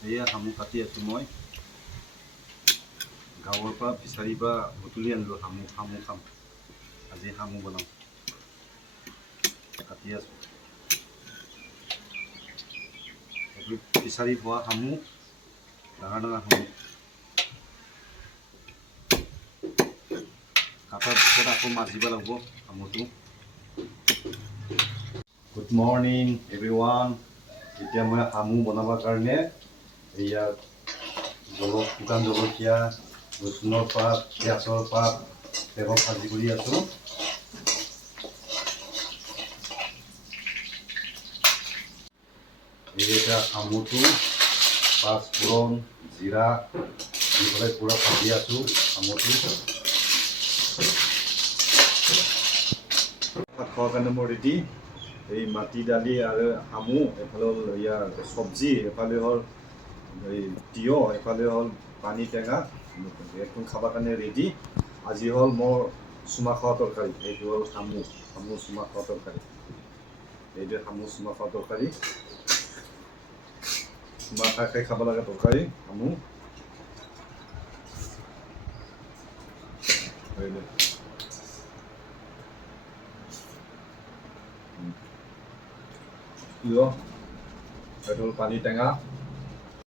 এয়া শামুক কাটি আছোঁ মই গাঁৱৰ পৰা ফিচাৰীৰ পৰা বুটলি আনিলোঁ শামুক খাম আজি শামুক বনাম কাটি আছোঁ এইটো ফিচাৰীত হোৱা শামুক ডাঙৰ শামুক কাটাৰ পিছত আকৌ মাজিব লাগিব শামুকটো গুড মৰ্ণিং এভৰিৱান এতিয়া মই শামুক বনাবৰ কাৰণে এয়া শুকান জলকীয়া ৰচুনৰ পাত পিঁয়াজৰ পাত তেলত ভাজি কৰি আছোঁ এতিয়া শামুকটো পাঁচফোৰণ জিৰা দি পেলাই পূৰা ভাজি আছোঁ শামুকটো ভাত খোৱাৰ কাৰণে মই ৰেডি এই মাটি দালি আৰু শামুক এফালে হ'ল ইয়াৰ চব্জি এফালে হ'ল এই তিয়হ এফালে হ'ল পানী টেঙা একদম খাবৰ কাৰণে ৰেডি আজি হ'ল মোৰ চুমা খোৱা তৰকাৰী এইটো হ'ল শামুক চুমা খোৱা তৰকাৰী এইটোৱে শামুক চুমা খোৱা তৰকাৰী চুমা খাই খাব লাগে তৰকাৰী শামুক তিয়হ এইটো হ'ল পানী টেঙা